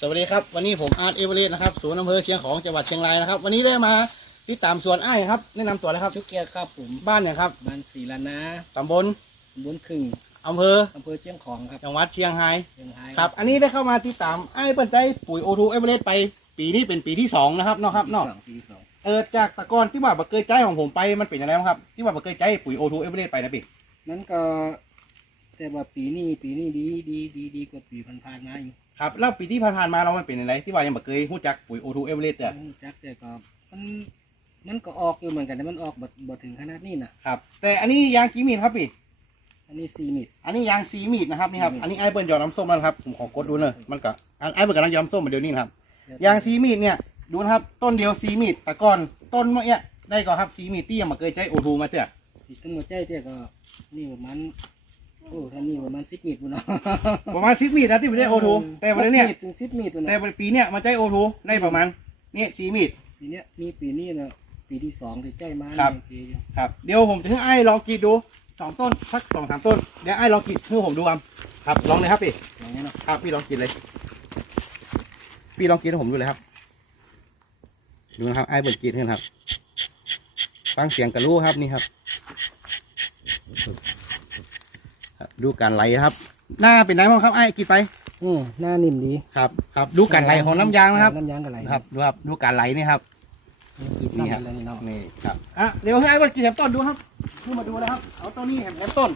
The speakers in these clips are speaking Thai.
สวัสดีครับ วันนี้ผมอาร์ตเอเวอเรสต์นะครับศูนย์อำเภอเชียงของจังหวัดเชียงรายนะครับ วันนี้ได้มาติดตามสวนอ้ายครับแนะนำตัวเลยครับ ชุกเกียรติครับผมบ้านเนี่ยครับบ้านศรีลานาตำบลตำบลครึ่งอำเภออำเภอเชียงของครับจังหวัดเชียงรายเชียงรายครับ อันนี้ได้เข้ามาติดตามไอ้ายเปิ้นใจปุ๋ยโอทูเอเวอเรสต์ไป ปีนี้เป็นปีที่สองนะครับเนาะครับปีเนาะสองปีที่สองเออจากแตะกอนที่ว่าบักเกยใจของผมไปมันเป็นยังไงบ้างครับ ที่ว่าบักเกยใจปุ๋ยโอทูเอเวอเรสต์ไปนะพี่นั้นก็ แต่ว่าปีนี้ปีนี้ดีดีดีดีกว่าปีผ่านๆมาอยู่ ครับแล้วปีที่ผ่านๆมาเรามันเป็นยังไงที่ว่ายังบักเกยรู้จักปุ๋ยโอทูเอเวอเรสต์เด้อจักแต่ก็มันมันก็ออกอยู่เหมือนกันแต่มันออกบ่บ่ถึงขนาดนี้นะครับ แต่อันนี้ยางกี่มีดครับพี่ อันนี้สี่มิด อันนี้ยางสีมีดนะครับนี่ครับสีมีดอันนี้ไอ้เปิ้ลหยอดน้ำส้มแล้วนะครับผมขอกดดูหน่อยมันก็อันไอ้เปิ้ลกำลังหยอดน้ำส้มเหมือนเดี๋ยวนี้นะครับ ยางสีมีดเนี่ยดูนะครับต้นเดียวสีมีดแต่ก่อนต้นเมื่อกี้ได้ก็ครับสีมีดที่ยังมาเคยใจโอทูมาเถอะ อีกตั้งหัวใจเจ้าก็นี่ประมาณ โอ้ท่านนี่ประมาณสิบมิดปุ่นเนาะประมาณสิบมีดนะที่มาใจโอทูแต่วันนี้เนี่ยหกมิดถึงสิบมิดปุ่นแต่เนาะปีเนี่ยมาใจโอทูได้ประมาณนี่สีมีดปีเนี้ยมีปีนี้เนาะปีที่สองที่ใจมาครับเนี่ยปีอยู่ครับ เดี๋ยวผมจะให้ไอ้ลองกรีดดูสองต้นสักสองสามต้นเดี๋ยวไอ้ลองกรีดให้ผมดูครับครับลองเลยครับพี่อย่างเงี้ยเนาะครับพี่ลองกรีดเลย พี่ลองกรีดให้ผมดูเลยครับดูนะครับไอ้เปิดกรีดขึ้นครับฟังเสียงกระรู้ครับนี่ครับครับ ดูการไหลครับ หน้าเป็นไงบ้างครับไอ้กรีดไปอืมหน้านิ่มดีครับ ครับ ดูการไหลของน้ำยางนะครับน้ำยางกับไหลครับดูครับดูการไหลนี่ครับกีดนี่ซ้ำครับแล้วนี่เนาะนี่ครับอะเดี๋ยวให้ไอ้เปิดกรีดแหมต้นดูครับดูมาดูนะครับเอาต้นนี้แหมแหมต้น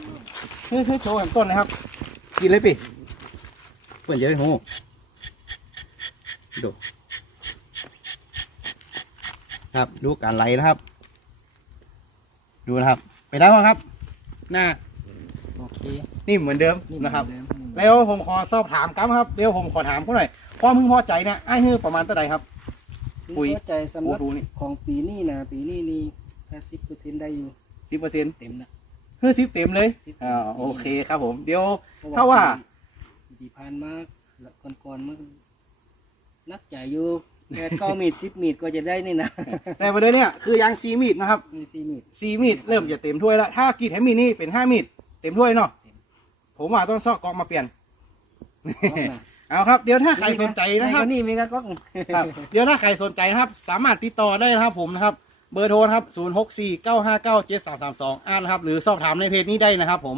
ช่วยช่วยโชว์แหมต้นนะครับกรีดเลยปิเปิดเยอะเลยโหดูครับดูการไหลนะครับ ดูนะครับ ไปได้บ้างครับ หน้า โอเคนิ่มเหมือนเดิมนี่นะครับเหมือเดิมแล้วผมขอสอบถามครับครับเดี๋ยวผมขอถามเขาหน่อยความพึงพอใจเนี่ยไอ้ฮือประมาณเท่าไหร่ครับ ปุ๋ยเข้าใจสำหโอ้รับดูนี่ของปีนี้นะปีนี้นี่แค่สิบเปอร์เซ็นต์ได้อยู่สิบเปอร์เซ็นต์เต็มนะฮือสิบเต็มเลย10อ่าโอเคครับผม เดี๋ยวเพระถ้าว่าปีปีผ่านมาแล้วก่อนๆมันนักจ่ายอยู่แปดเก้ามีดสิบมีดก็จะได้นี่นะ แต่ประเด็นเนี่ยคือยางซีมีดนะครับมีสี่มีดซีมีดเริ่มจะเต็มถ้วยแล้ว ถ้ากรีดแฮมมีนี่เป็นห้ามีด เต็มถ้วยเนาะเต็มผมว่าต้องซอกกองมาเปลี่ยนก๊อกนะเอาครับ เดี๋ยวถ้าใครสนใจนะครับนี่มีกระก๊อกครับเดี๋ยวถ้าใครสนใจนะครับ สามารถติดต่อได้นะครับ ผมนะครับ เบอร์โทรนะครับ 0 6 4 9 5 9 7 3 3 2อ่านนะครับ หรือสอบถามในเพจนี้ได้นะครับผม